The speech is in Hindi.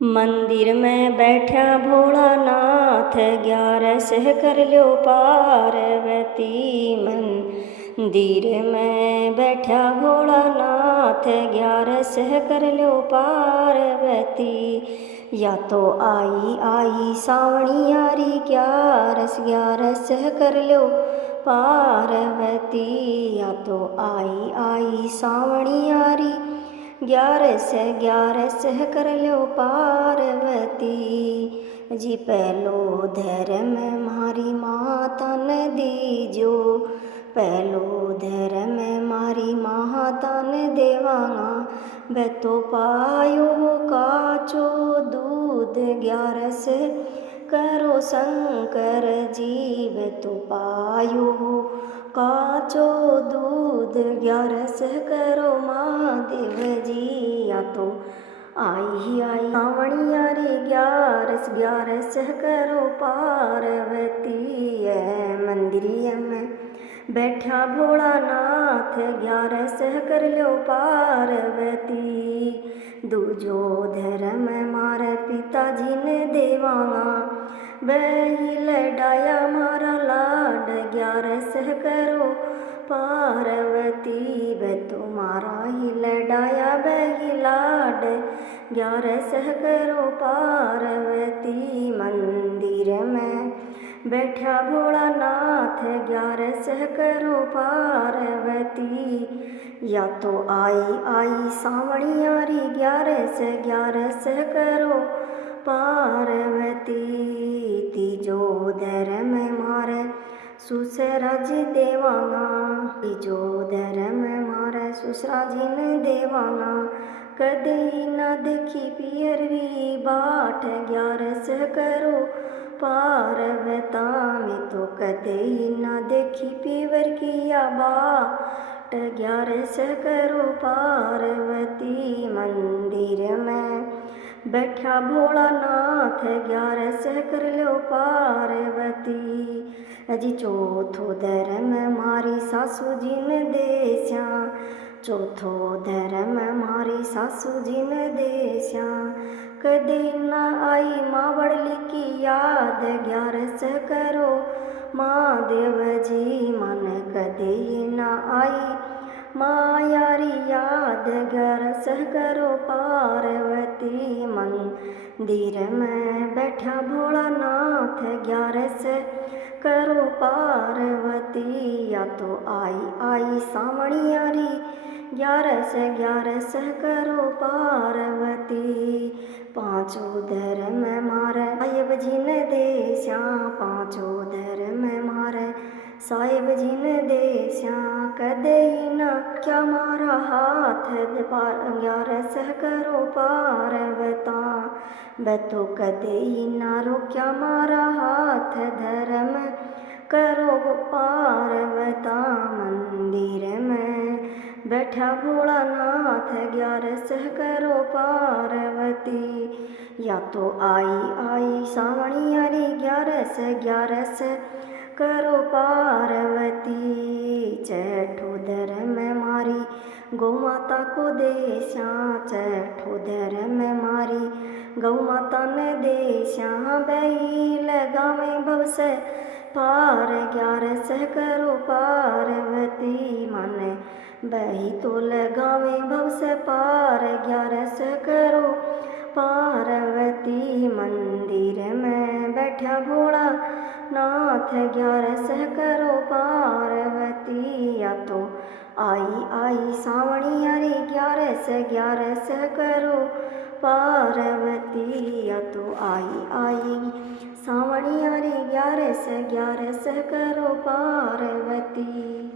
मंदिर में बैठा भोलानाथ, 11 सह कर लो पार्वती। मंदिर में बैठा भोलानाथ, 11 सह कर लो पार्वती। या तो आई आई सावणी यारी, 11 सह कर लो पार्वती। या तो आई आई सावणी यारी, 11 सह कर लो पार्वती। जी पहलो धर्म मारी माता न दीजो, पहलो धर्म मारी माता न देवांगा। वे तो पायो काचो दूध, 11 से करो शंकर जी। वे तो पायो काचो दूध, 11 से करो महादेव जी। या तो आई आई सावणी यारी, 11 सह करो पार्वती। मंदिर में बैठा भोलानाथ, 11 सह कर लो पार्वती। दूजो धर्म मारे पिताजी ने देवांगा, बही लडाया मारा लाड, 11 सह करो पार्वती। वे तुम्हारा ही लडाया बही लाड, 11 सह करो पार्वती। मंदिर में बैठा भोलानाथ, 11 सह करो पार्वती। या तो आई आई सावणी यारी, 11 सह करो पार्वती। तीजो धर्म मारे ससुरा जी देवांगा, तीजो धर्म मारे ससुरा जी ने देवांगा। कदे न देखी पियरवी बाट, 11 सह करो पार्वता। में तो कदे न देखी पीवर किया बाट, 11 सह करो पार्वती। मंदिर में बैठा भोलानाथ, 11 सह कर लो पार्वती। अजी चौथो धर्म मारी सासू जी ने देस्या, चौथो धर्म मारी सासू जी ने देस्या। कदे न आई मावड़ली की याद, 11 सह करो महादेव जी। मन कदे न आई मायारी याद, 11 सह करो पार्वती। मंदिर में बैठा भोलानाथ, 11 सह करो पार्वती। या तो आई आई सावणी यारी, 11 सह करो पार्वती। पांचों धर्म मारे साहिब जी ने देस्या, पांचों धर्म मारे साहिब जी ने देस्या। कदे न क्या मारा हाथ, 11 सह करो पार्वता। वे तो कदे न रोक्या मारा हाथ, धर्म करो पार्वता। मंदिर में बैठा भोलानाथ, 11 सह करो पार्वती। या तो आई आई सावणी यारी, 11 सह करो पार्वती। छठो धर्म मारी गौ माता को देस्या, छठो धर्म मारी गौ माता ने देस्या। बही लगावे भव से पार, 11 सह करो पार्वती। माने बही तो लगावे भव से पार, 11 सह करो पार्वती। मंदिर में बैठा भोला नाथ, 11 सह करो पार्वती। या तो आई आई सावणी यारी, 11 सह करो पार्वती। या तो आई आई सावणी यारी, 11 सह करो पार्वती।